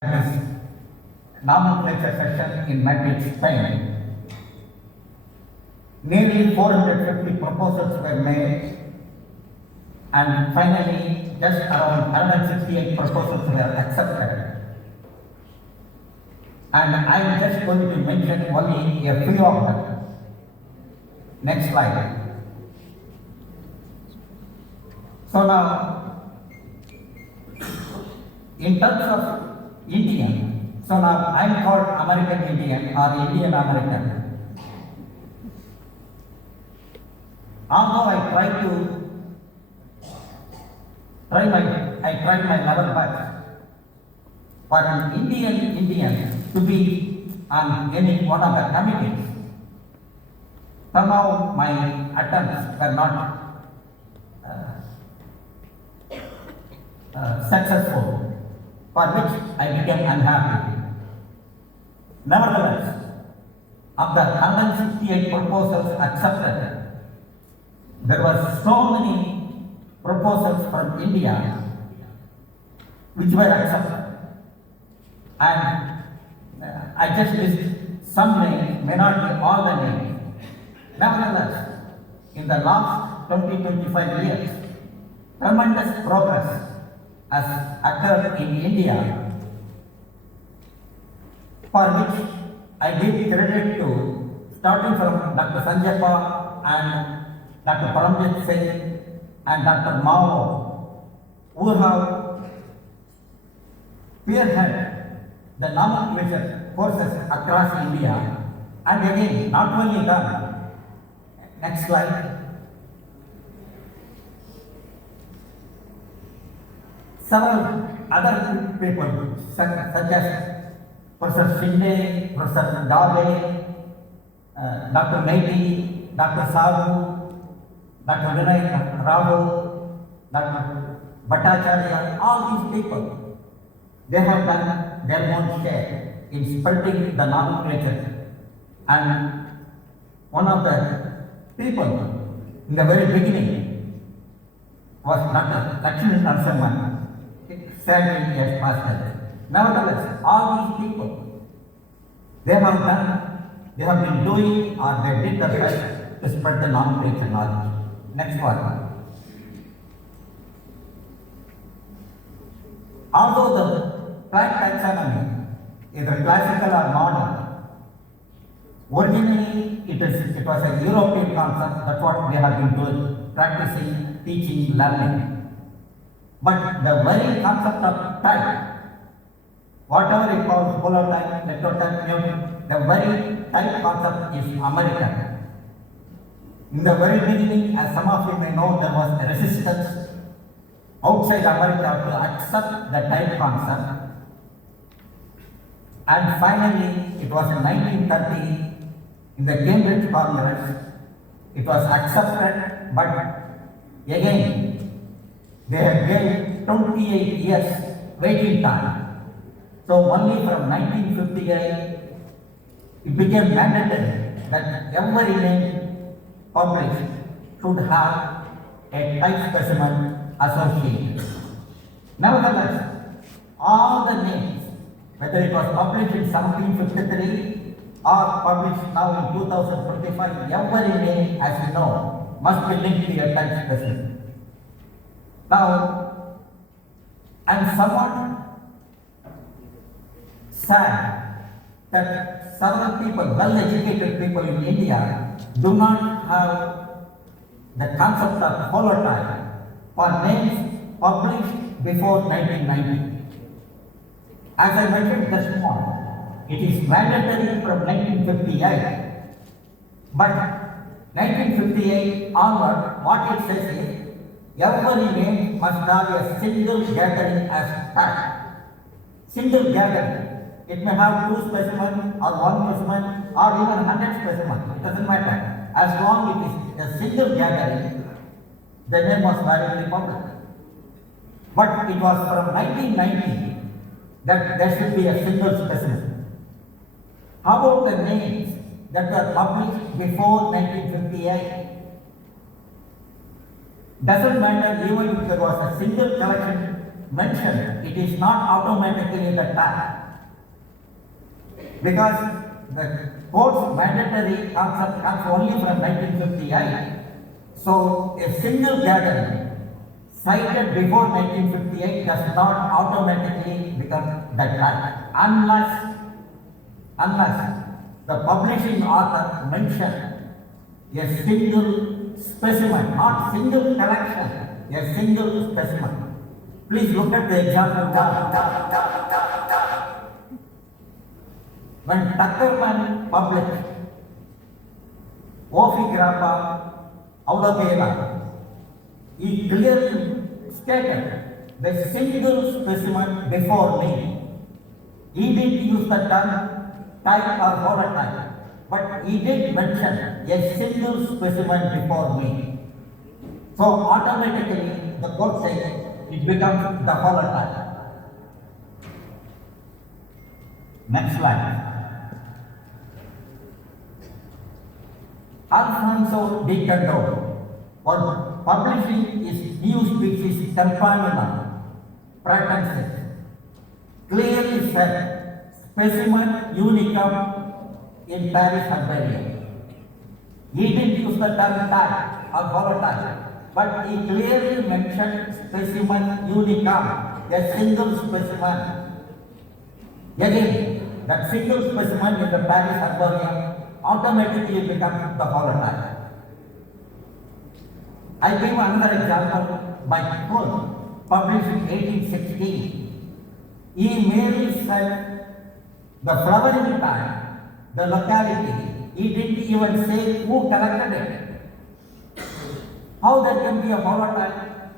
this nomenclature session in Madrid, Spain. Nearly 450 proposals were made, and finally just around 168 proposals were accepted. And I am just going to mention only a few of them. Next slide. So now, in terms of Indian, so now I am called American Indian or Indian American. Although I tried my level best for an Indian to be on any one of the committees. Somehow my attempts were not successful, for which I became unhappy. Nevertheless, of the 168 proposals accepted, there were so many proposals from India which were accepted. And I just list some names, may not be all the names. Nevertheless, in the last 20-25 years, tremendous progress has occurred in India, for which I give credit to, starting from Dr. Sanjay Paul and Dr. Paramjit Singh and Dr. Mao, who have spearheaded the nomenclature courses across India. And again, not only them. Next slide. Several other people, such as Professor Shinde, Professor Dabe, Dr. Negi, Dr. Sabu, Dr. Vinay Rao, Dr. Bhattacharya, all these people, they have done their own share in spreading the nomenclature. And one of the people in the very beginning was Dr. Lakshmi Narasimhan. Sadly, he has passed away. Nevertheless, all these people, they have been doing or they did their best to spread the nomenclature knowledge. Next one. Although the plant taxonomy is a classical or modern, originally it was a European concept. That's what we have been doing, practicing, teaching, learning. But the very concept of type, whatever it calls holotype, lectotype, the very type concept is American. In the very beginning, as some of you may know, there was a resistance outside America to accept the type concept. And finally, it was in 1930, in the Cambridge Congress, it was accepted, but again, they have gained 28 years waiting time. So only from 1958, it became mandatory that every name published should have a type specimen associated. Nevertheless, all the names, whether it was published in 1753 or published now in 2025, every name, as you know, must be linked to a type specimen. Now, I'm somewhat sad that several people, well-educated people in India, do not have the concept of holotype for names published before 1990. As I mentioned just now, it is mandatory from 1958, but 1958 onward, what it says is, every name must have a single gathering as type. Single gathering. It may have 2 specimens or 1 specimen or even 100 specimens. It doesn't matter. As long as it is a single gathering, the name was validly published. But it was from 1990 that there should be a single specimen. How about the names that were published before 1958? Doesn't matter even if there was a single collection mentioned, it is not automatically the tag. Because the court's mandatory concept comes only from 1958. So a single gathering cited before 1958 does not automatically become the tag unless the publishing author mentioned a single specimen, not single collection, a single specimen. Please look at the example. When Tuckerman published Ophigrapha Aulabela, he clearly stated the single specimen before me. He didn't use the term type or holotype, but he did mention a single specimen before me. So automatically the court says it becomes the holotype. Next slide. Alfonso de Cando, for publishing his new species Campanula pratensis, clearly said specimen unicum in Paris Herbarium. He didn't use the term tag or holotype, but he clearly mentioned specimen unicum, a single specimen. Again, that single specimen in the Paris Herbarium automatically becomes the holotype. I give another example by Cole, published in 1816. He merely said the flowering time, the locality. He didn't even say who collected it. How there can be a holotype?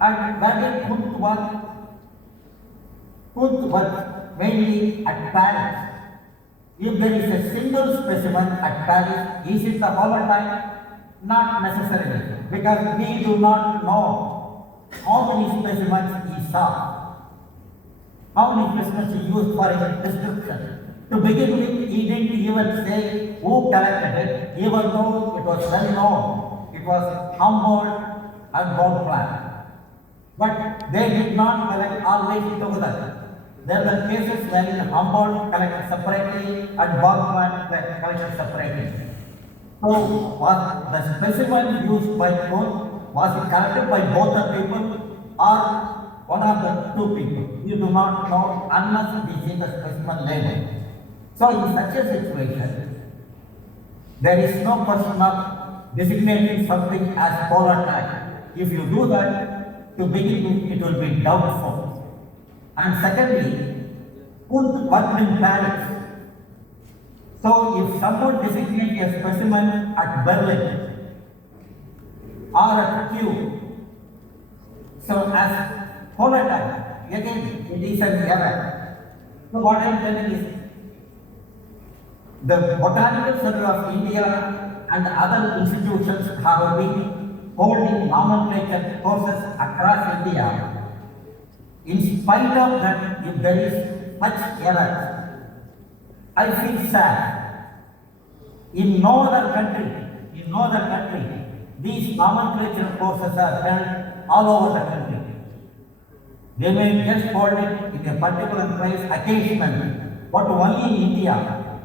And where did Kunt work? Kunt worked mainly at Paris. If there is a single specimen at Paris, is it the holotype? Not necessarily, because we do not know how many specimens he saw, how many specimens he used for his description. To begin with, he didn't even say who collected it, even though it was well known. It was Humboldt and Bonpland. But they did not collect always together. There were cases wherein Humboldt collected separately and Bonpland collected separately. So, was the specimen used by both, was it collected by both the people or one of the two people? You do not know unless we see the specimen label. So, in such a situation, there is no question of designating something as holotype. If you do that, to begin with, it will be doubtful. And secondly, Kunt worked in Paris. So if someone designates a specimen at Berlin or at Kew, so as holotype, again it is an error. So what I am telling is, the Botanical Survey of India and other institutions have been holding nomenclature courses across India. In spite of that, if there is such errors, I feel sad. In no other country, these nomenclature courses are held all over the country. They may just hold it in a particular place occasionally, but only in India,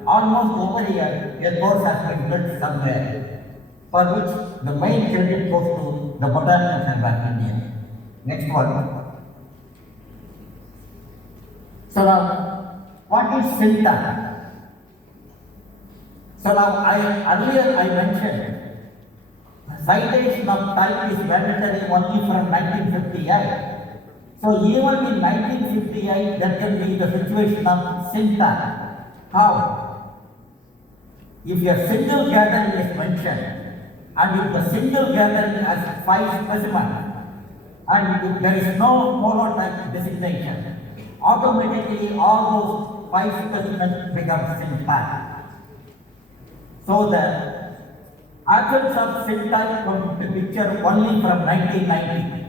almost every year, a course has been built somewhere, for which the main credit goes to the Botanical Survey of India. Next one. So now, what is syntax? So now, earlier I mentioned, citation of type is mandatory only from 1958. So even in 1958, there can be the situation of syntax. How? If a single gathering is mentioned, and if the single gathering has 5 specimens, and if there is no holotype designation, automatically all those 5 specimens become syntax. So the absence of syntax comes to picture only from 1990.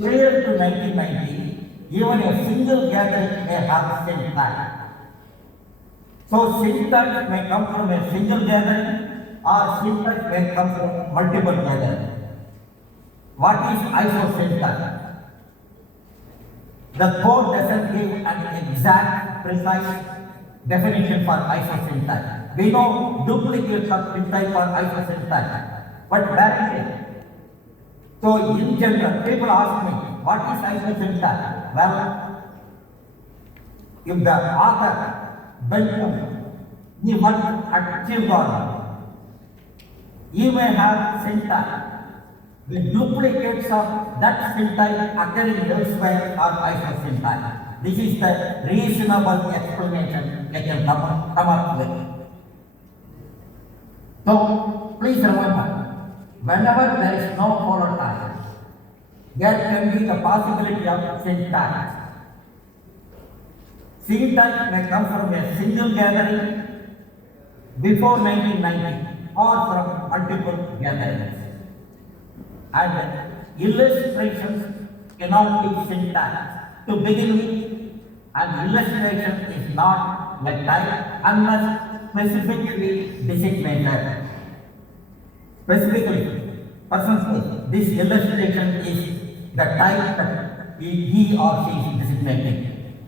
Prior to 1990, even a single gathering may have syntax. So syntax may come from a single gathering or syntax may come from multiple gatherings. What is isosyntax? The code doesn't give an exact, precise definition for isosyntax. We know duplicates of syntax for isosyntax, but directly. So in general, people ask me, what is isosyntax? Well, if the author, Bentham, he was achieved on, you may have syntax. The duplicates of that syntax occurring elsewhere are isosyntax. This is the reasonable explanation I can come up with. So please remember, whenever there is no holotype, there can be the possibility of syntax. Syntax may come from a single gathering before 1990 or from multiple gatherings. And illustrations cannot be syntax to begin with, and illustration is not a type unless specifically designated. Specifically, person this illustration is the type that he or she is designating.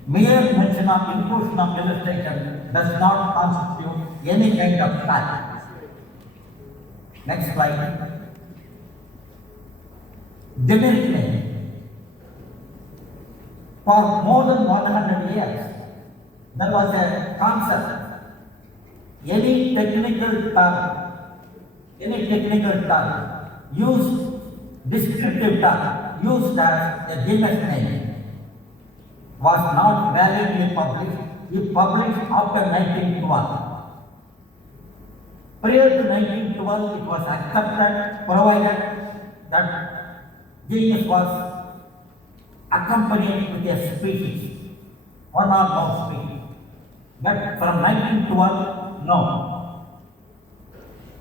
Mere mention of inclusion of illustration does not constitute any kind of type. Next slide. Generic name. For more than 100 years, there was a concept. Any technical term used, descriptive term used as a genus name was not validly published. It published after 1912. Prior to 1912, it was accepted provided that genus was accompanied with a species, one or more species. But from 1912, no.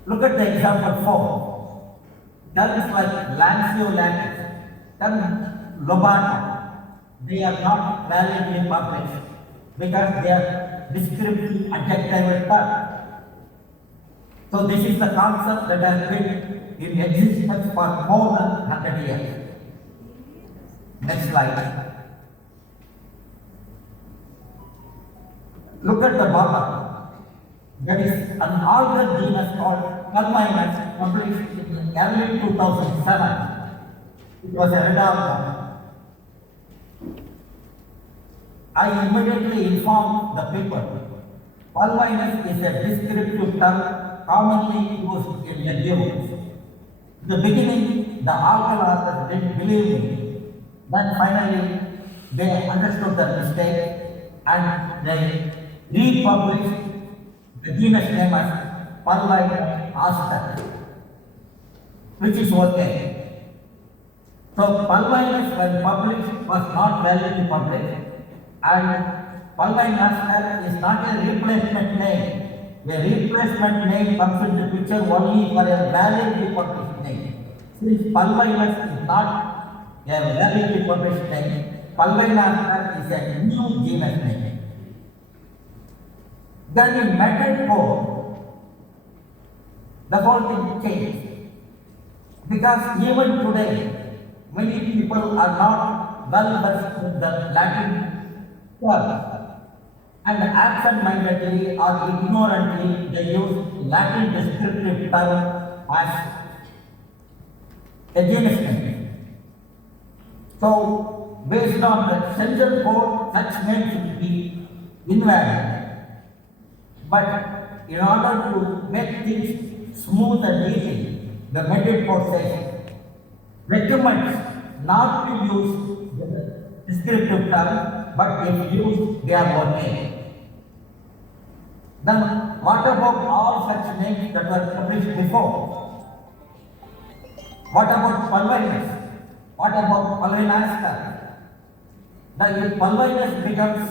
Look at the example 4. Terms like lanceolate, term lobato, they are not validly published because they are descriptive adjectival terms. So this is the concept that has been in existence for more than 100 years. Next slide. Look at the bottom. There is an older genus called Palminus, published in early 2007. It was a red album. I immediately informed the people. Palminus is a descriptive term commonly used in reviews. In the beginning, the authors didn't believe me. Then finally, they understood the mistake and they republished the genus name as Palminus aster, which is okay. So Palminus, when published, was not validly published, and Palminus aster is not a replacement name. A replacement name comes into picture only for a validly published name. Since Palminus is not a validly published name, Palminus is a new genus name. Then in method 4, the whole thing changed. Because even today, many people are not well versed with the Latin terms, and absent-mindedly or ignorantly they use Latin descriptive term as a genus name. So, based on the central code, such names should be invalid. But in order to make things smooth and easy, the method code says recommends not to use the descriptive term, but if used, they are okay. Then what about all such names that were published before? What about Palminus? What about Palminus? If Palminus becomes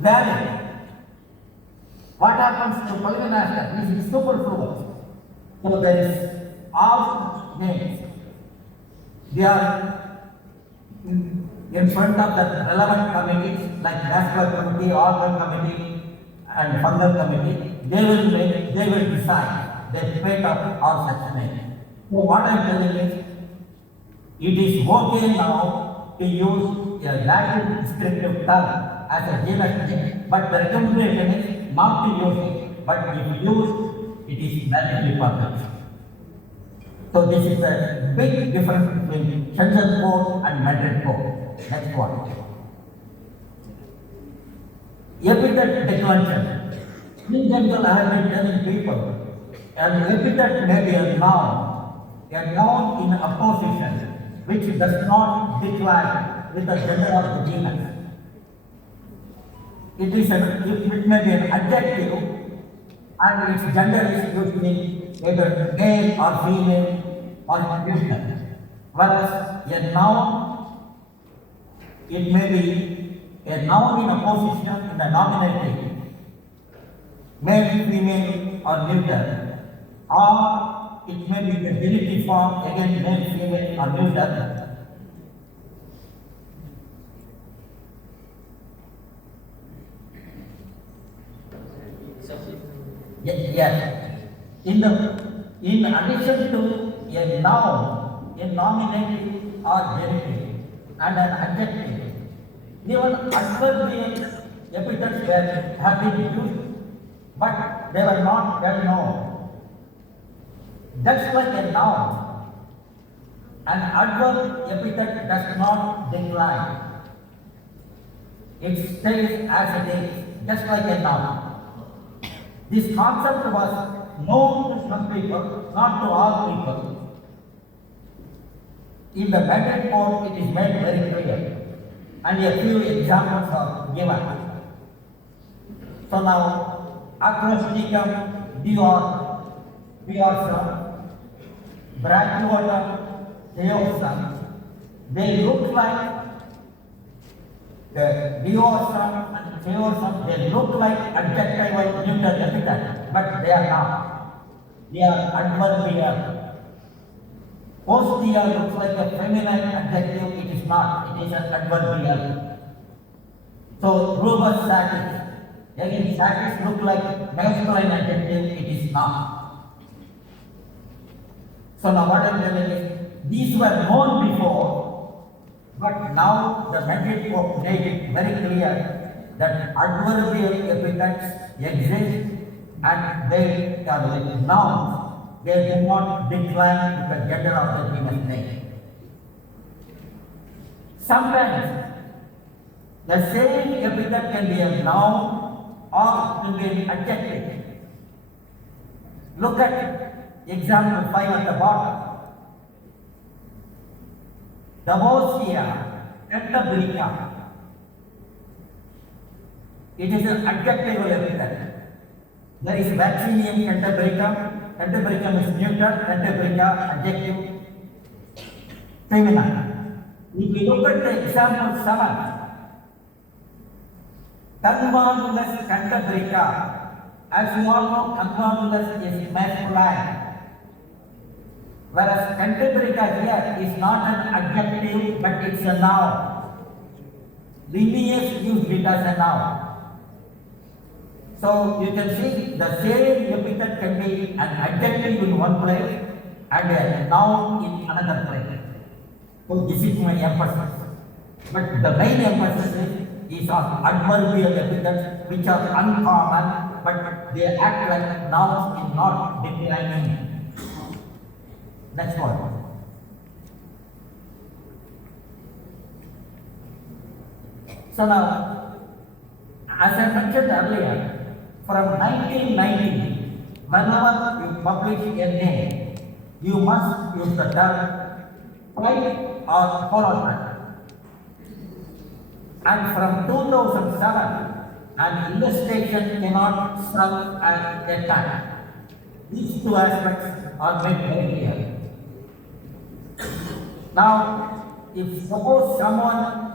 valid, what happens to Palminus? This is superfluous. So there is all names. They are in front of the relevant committees like vascular committee, organ committee, and fungal committee. They will decide the fate of all such names. So what I am telling is, it is okay now to use a Latin descriptive term as a genus name, but the recommendation is not to use it, but if used, it is validly published. So this is a big difference between Shenzhen code and Madrid code. Next one. Epithet declension. In general, I have been telling people, an epithet may be a noun in a position which does not decline with the gender of the genus. It may be an adjective and its gender is usually either male or female or neutral. Whereas a noun, it may be a noun in a position in the nominative, male, female or neuter, or it may be the genitive form, again male, female or neuter. Yes. In addition to a noun, a nominative or genitive and an adjective, even adverbial epithets have been used, but they were not well known. Just like a noun, an adverb epithet does not decline. It stays as it is, just like a noun. This concept was known to some people, not to all people. In the Madrid code, it is made very clear, and a few examples are given. So now, acrosticum, Dior, Brachywater, Theosum, they look like the Diosum and Theosum, they look like adjectival neuter epithet, but they are not. They are adverbial. Postia looks like a feminine adjective, it is not, it is an adverbial. So, Rubus satis, again satis look like masculine adjective, it is not. So now what I am telling is, these were known before, but now the Madrid code made it very clear that adverbial epithets exist and they are like nouns. They do not decline with the gender of the genus name. Sometimes the same epithet can be a noun or it can be an adjective. Look at example 5 at the bottom. Davosia, Cantabrica. It is an adjectival epithet. There is Vaccinium Cantabrica. Cantabricum is neuter, Cantabrica adjective, feminine. If you look at the example 7, Convolvulus Cantabrica, as you all know, convolvulus is masculine, whereas Cantabrica here is not an adjective but it's a noun. Linnaeus used it as a noun. So you can see the same epithet can be an adjective in one place and a noun in another place. So this is my emphasis. But the main emphasis is on adverbial epithets which are uncommon but they act like nouns in not declining. Next one. So now, as I mentioned earlier, from 1990, whenever you publish a name, you must use the term pride or follower. And from 2007, an illustration cannot serve as a tag. These two aspects are made very clear. Now, if suppose someone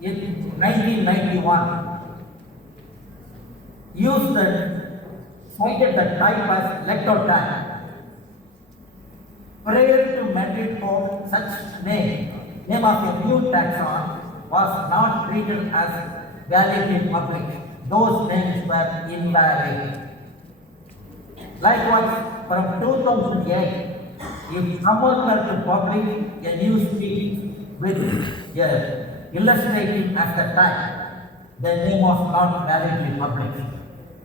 in 1991 cited the type as lectotag. Prior to Madrid code, such name of a new taxon was not treated as validly published. Those names were invalid. Likewise, from 2008, if someone were to publish a new species with a illustrating at the time, the name was not validly published.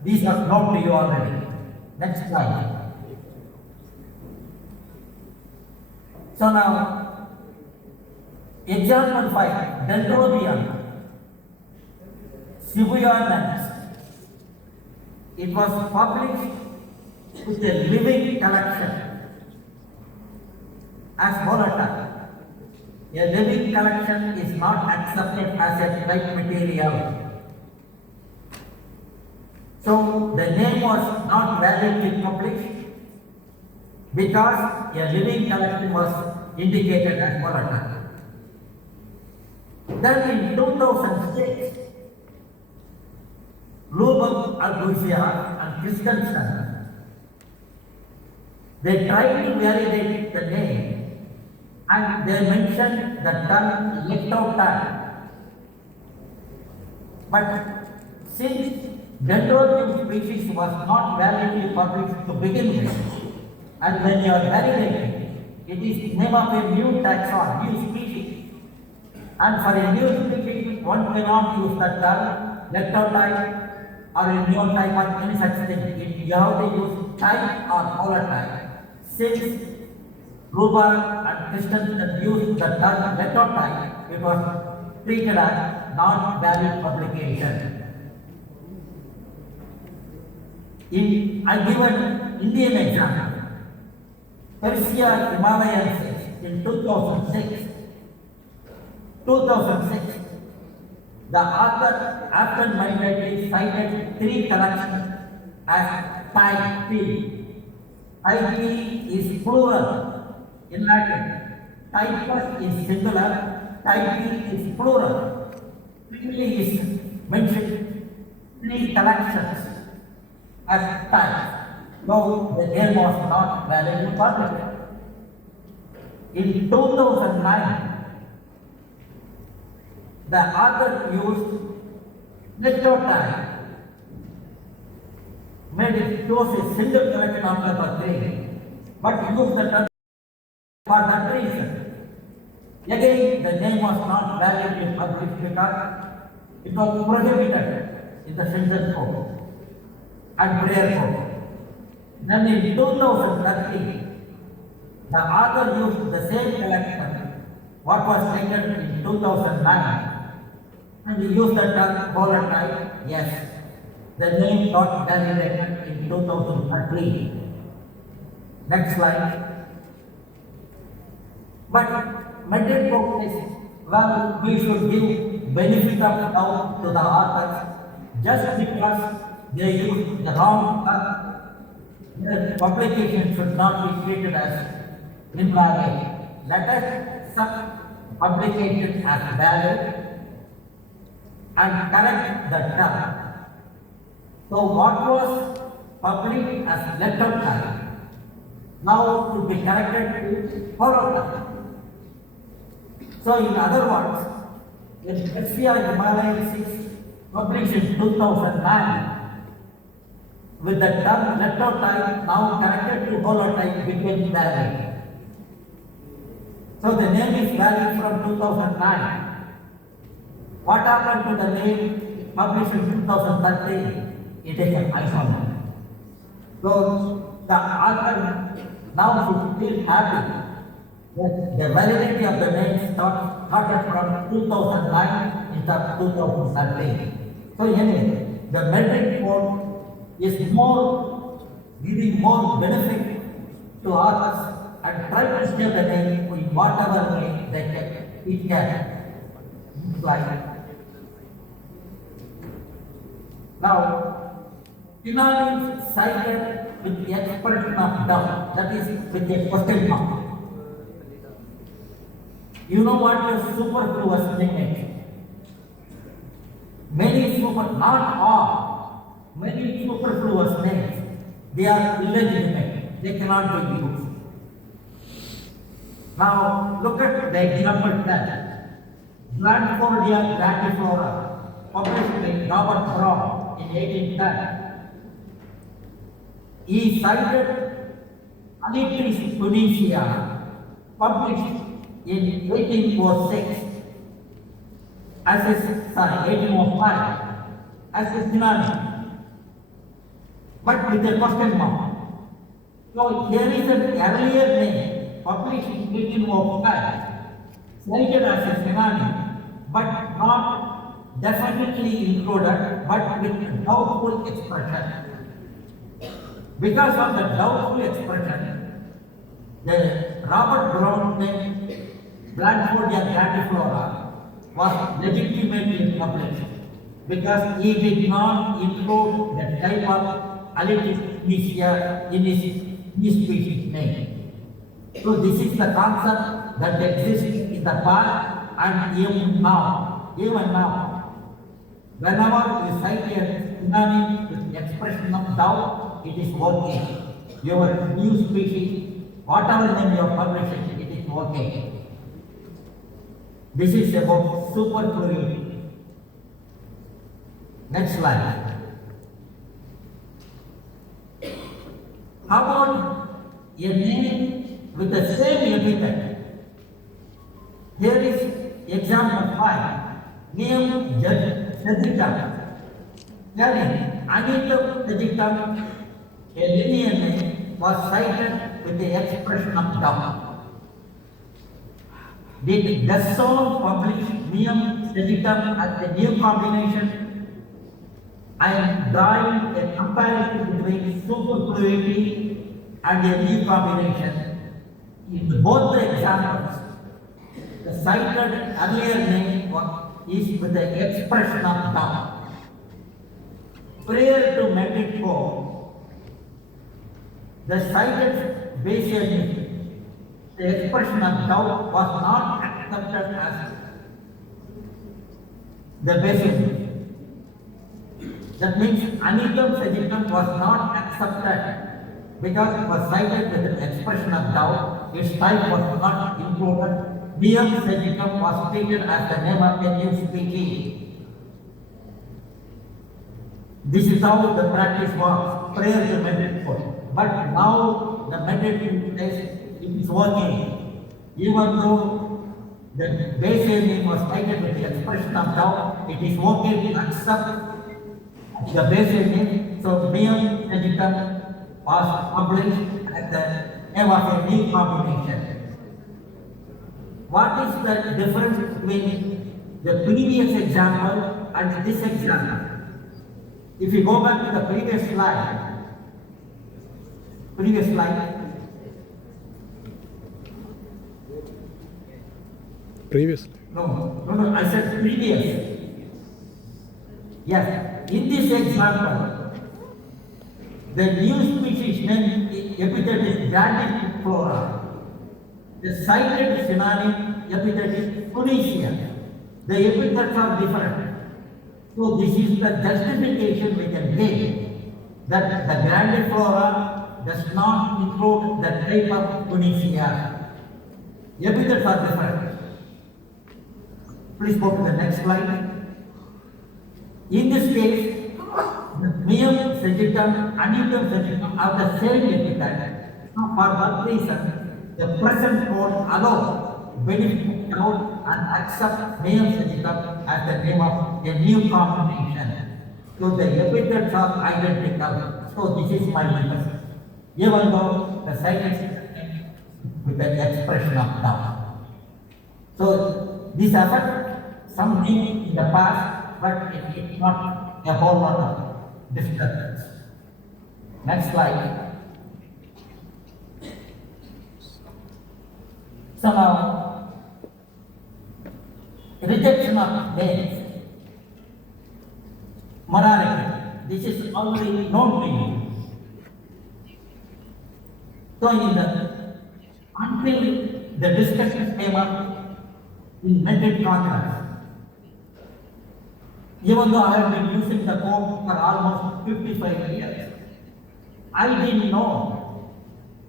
These are known to you already. Next slide. So now, example 5, Dendrobium Sibuyanans. It was published with a living collection as volatile. A living collection is not accepted as a type material. So the name was not validly published because a living collection was indicated as volatile. Then in 2006, Ruben Albusia and Christensen, they tried to validate the name and they mentioned the term leptoptile. But since Dendrobium species was not validly published to begin with, and when you are validating, it is name of a new taxon, new species. And for a new species, one cannot use the term leptoptile or a new type or any such thing. You have to use type or volatile. Since Ruben and Christensen used the term leptoptile, it was treated as non-valid publication. I give an Indian example. Persia Himalayensis in 2006, the author absent-mindedly cited 3 collections as type P. Type P is plural in Latin. Typus is singular, type P is plural. Clearly is mentioned 3 collections as types. No, the name was not validly published. In 2009, the author used leptoptile, made it shows a single collection of number 3, but used the term for that reason. Again, the name was not validly published because it was prohibited in the census code and prayer code. Then in 2013, the author used the same collection, what was taken in 2009, and he used the term volatile, yes. The name got validated in 2013. Next slide. But Madrid book is, well, we should give benefit of doubt to the authors just because they used the wrong term. The publication should not be treated as invalid. Let us accept publication as valid and correct the term. So what was published as leptoptile now could be corrected to volatile. So in other words, in Persia Himalayensis published in 2009, with the term leptoptile now corrected to volatile became valid. So the name is valid from 2009. What happened to the name published in 2013? It is an ICN. So the author now should feel happy that the validity of the name started from 2009 instead of 2013. So anyway, the metric code is more giving more benefit to authors and try to steer the name in whatever way they can. It can. Like now, synonyms cited with the expression of doubt, that is with a question mark. You know what is superfluous name? Not all, many superfluous names, they are illegitimate, they cannot be used. Now look at the example 10. Blandfordia grandiflora, published by Robert Brown in 1810. He cited Anitris Tunisia, published in 1846. as a, sorry, 1805, as a synonym, but with a question mark. So here is an earlier name published in 1805, cited as a synonym, but not definitely included, but with doubtful expression. Because of the doubtful expression, the Robert Brown named Blandfordia grandiflora was legitimately published because he did not include the type of Aletheia in his species name. So this is the concept that exists in the past and even now. Whenever you cite a synonym with expression of doubt, it is working. Your new species, whatever name you are publishing, it is working. This is about superfluity. Next slide. How about a name with the same epithet? Here is example 5. Name Segitum. Telling Anitum Segitum, a linear name, was cited with the expression of doubt. Did Dassault publish Neum Segitum as the new combination? I am drawing a comparison between superfluity and a new combination. In both the examples, the cited earlier name is with the expression of doubt. Prior to Metric 4, the cited Bayesian name, the expression of doubt was not accepted as the Bayesian name. That means Anitum Segitum was not accepted because it was cited with an expression of doubt. Its type was not included. Neum Segitum was treated as the name of a new species. This is how the practice works prior to Metric 4. But now the Metric test is working. Even though the Bayesian name was cited with the expression of doubt, it is okay to accept the Bayesian name. So Neum Segitum was published as the name of a new combination. What is the difference between the previous example and this example? If you go back to the previous slide. Previously. No, I said previous. Yes, in this example, the new species name epithet is grandiflora. The cited synonym epithet is Tunisia. The epithets are different. So this is the justification we can give that the grandiflora does not include the type of Tunisia. Epithets are different. Please go to the next slide. In this case, the Neum Segitum and Anitum Segitum are the same epithet. So for that reason, the present code allows benefit out and accept Neum Segitum as the name of a new combination. So the epithets are identical. So this is my message. Even though the science with an expression of doubt. So this affects something in the past, but it is not a whole lot of disturbance. Next slide. So now, rejection of names, morality. This is already known to you. So until the discussion came up in Metric Congress, even though I have been using the code for almost 55 years, I didn't know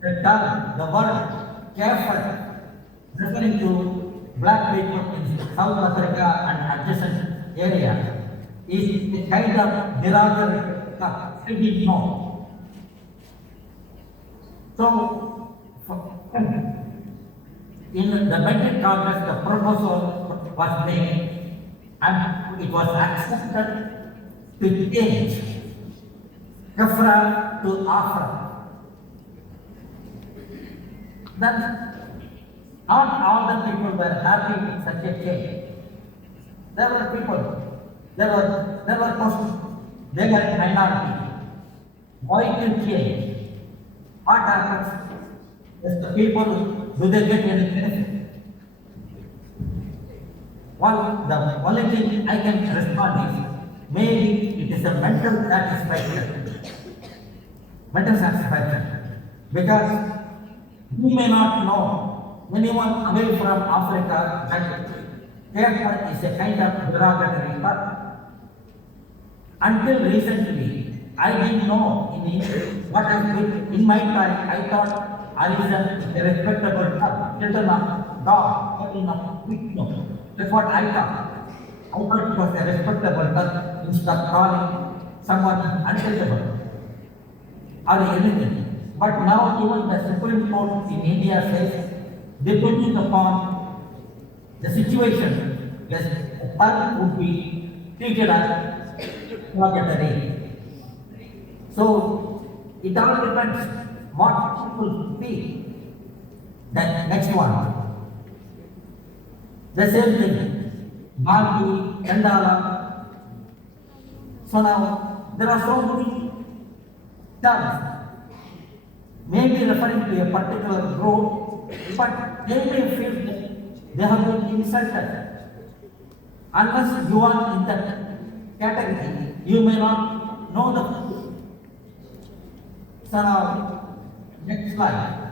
the term, the word careful, referring to black people in South Africa and adjacent areas, is a kind of derogatory term. I didn't know. So, in the Metric Congress, the proposal was made and it was accepted to change Kafra to Afra. Then not all the people were happy with such a change. There were people, there were questions, they were minority. Why to change? What happens? Is the people, do they get any benefit? Well, the only thing I can respond is, maybe it is a mental satisfaction. Mental satisfaction. Because you may not know anyone away from Africa that Kerala is a kind of derogatory term. Until recently, I didn't know what I did. In my time, I thought Arisen is a respectable term. Children of God, children of wisdom. That's what I thought. I thought it was a respectable term instead of calling someone untouchable or anything. But now even the Supreme Court in India says, depending upon the situation, the term would be treated as derogatory. So it all depends what people feel. The next one. The same thing. Bhakti, Chandala. So now there are so many terms, maybe referring to a particular group, but they may feel that they have been insulted. Unless you are in that category, you may not know the. So now, next slide.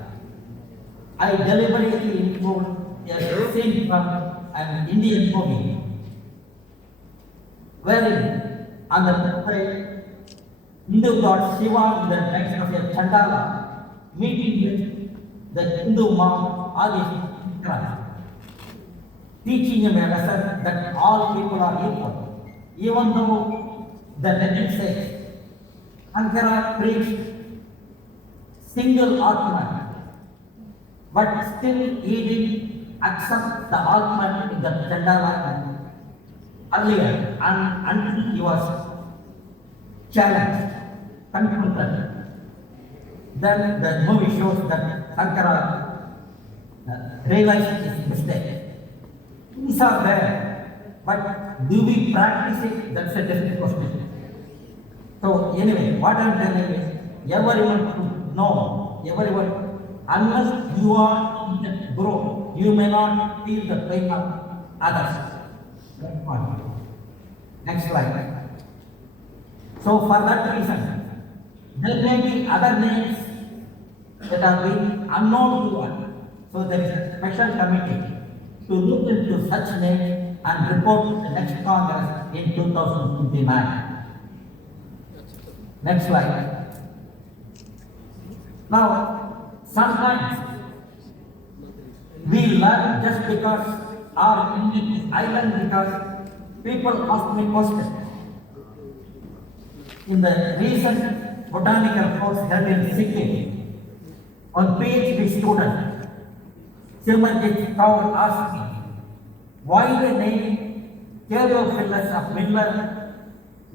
I deliberately include a scene from an Indian movie, wherein on the portrait, Hindu god Shiva in the text of a Chandala meeting with the Hindu monk Adi, teaching him a lesson that all people are equal, even though the legend says Ankara preached single Atman, but still he didn't accept the Atman in the Chandala earlier, and until he was challenged, confronted. Then the movie shows that Sankara realized his mistake. Things are there, but do we practice it? That's a different question. So anyway, what I'm telling is, everyone should know, everyone, unless you are in that group, you may not feel the pain of others. That's one. Next slide. So for that reason, there may be other names that are being unknown to us. So there is a special committee to look into such names and report to the next Congress in 2029. Next slide. Now, sometimes we learn just because our Indian is island, because people ask me questions. In the recent botanical course held in Sikkim, one PhD student, Simarjit Kaur, asked me why the name Caryophyllus of Miller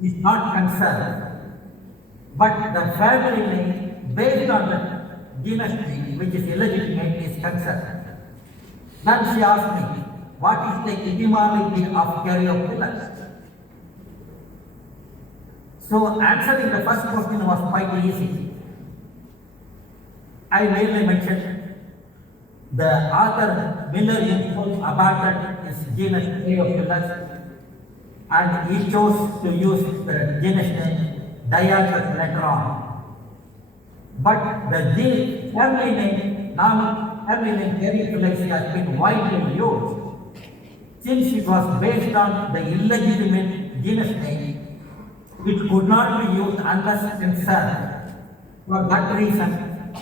is not conserved, but the family name based on the genus name, which is illegitimate, is conserved. Then she asked me, what is the etymology of Caryophyllus? So answering the first question was quite easy. I merely mentioned the author Miller himself abandoned his genus Caryophyllus, and he chose to use the genus name Diathus later on. But the family name, family name Caryophyllus has been widely used, since it was based on the illegitimate genus name. It could not be used unless concerned. For that reason,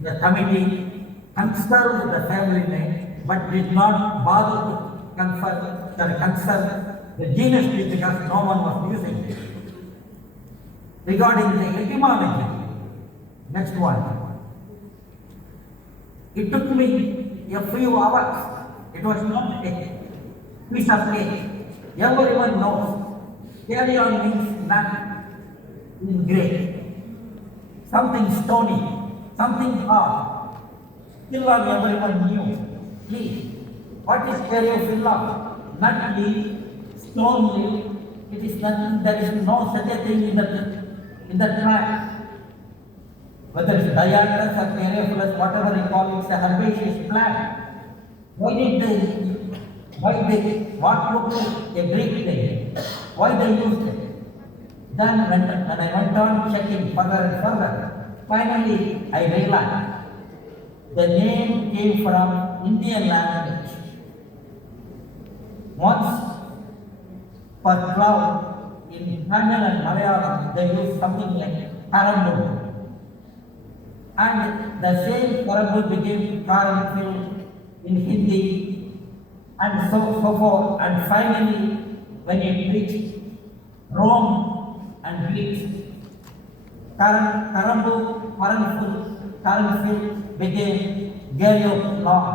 the committee conserved the family name but did not bother to conserve the genus name because no one was using it. Regarding the etymology, next one. It took me a few hours. It was not a piece of cake. Everyone knows. Carry on means not in gray. Something stony, something hard. Fill on everyone knew. Please, what is carry of fill on? Not leaf, stone leaf. It is nothing. There is no such a thing in the track. Whether it's diagonal or careophilus, whatever you call it, it's a herbaceous plant. What looked like a Greek thing? Why they used it? Then when I went on checking further and further, finally I realized the name came from Indian language. Once per cloud in Tamil and Malayalam, they use something like Karambu. And the same Karambu became Karamfil in Hindi and so forth. And finally, when it reached Rome and Greece, Karambu, Karamfil became Gariophilon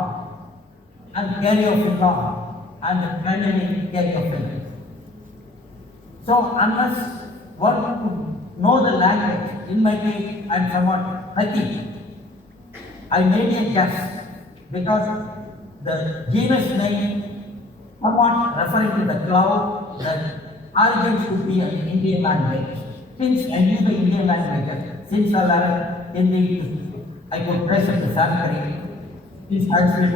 and Gariophilon and finally Gariophil. So unless one could know the language, in my case I'm somewhat lucky, I made a guess because the genus name somewhat referring to the cloud, the origin should be an Indian language. Since I knew the Indian language, since I learned Hindi, I could trace it to Sanskrit. Since I speak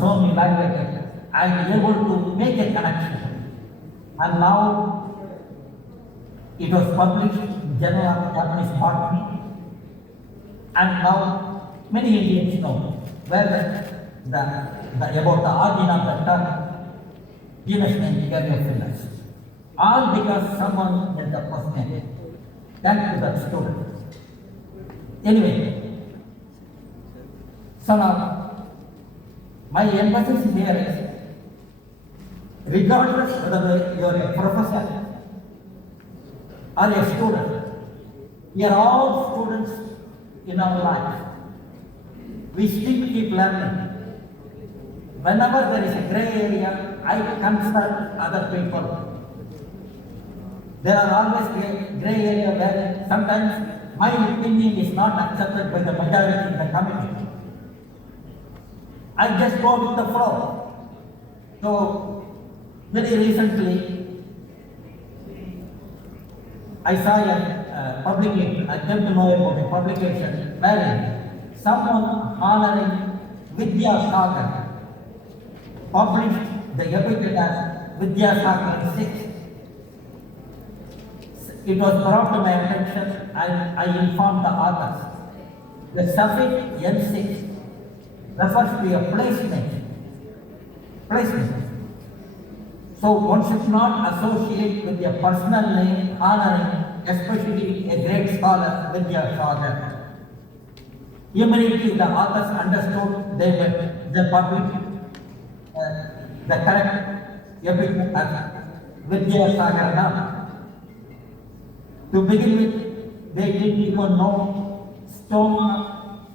so many languages, I am able to make a connection. And now it was published in Journal of Japanese Botany, and now many Indians know where about the origin of the term genus name Gariophilus. All because someone had the first name. Thanks to that student. Anyway, so now my emphasis here is regardless whether you are a professor or a student, we are all students in our life. We still keep learning. Whenever there is a gray area, I consult other people. There are always gray areas where sometimes my opinion is not accepted by the majority in the committee. I just go with the flow. So, very recently, I saw a publication, I came to know about a publication wherein someone honoring Vidya Sagar published the epithet as Vidya Sagar 6. It was brought to my attention and I informed the authors. The suffix N6 refers to a placement. So one should not associate with a personal name honoring especially a great scholar Vidya Sagar. Immediately the authors understood they published the correct epithet as Vidya Sagar now. To begin with, they didn't even know stone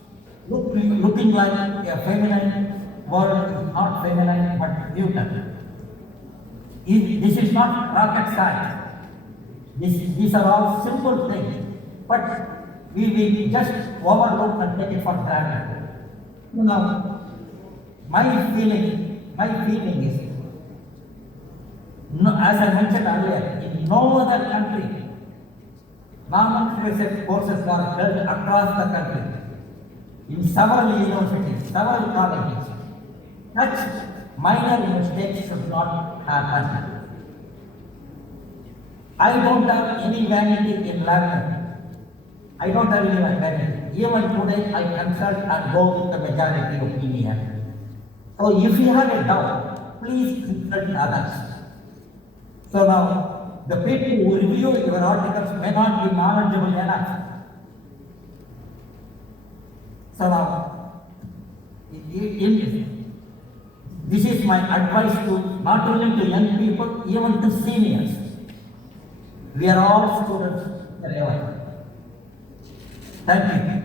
looking like a feminine word, not feminine but mutant. This is not rocket science. These are all simple things, but we just overlook and take it for granted. You know, my feeling is, as I mentioned earlier, in no other country, non-research courses are held across the country, in several universities, several colleges. Such minor mistakes should not happen. I don't have any vanity in learning. I don't have any vanity. Even today, I consult and go with the majority opinion. So if you have a doubt, please consult others. So now, the people who review your articles may not be knowledgeable enough. So now, this is my advice to not only to young people, even to seniors. We are all students forever. Thank you.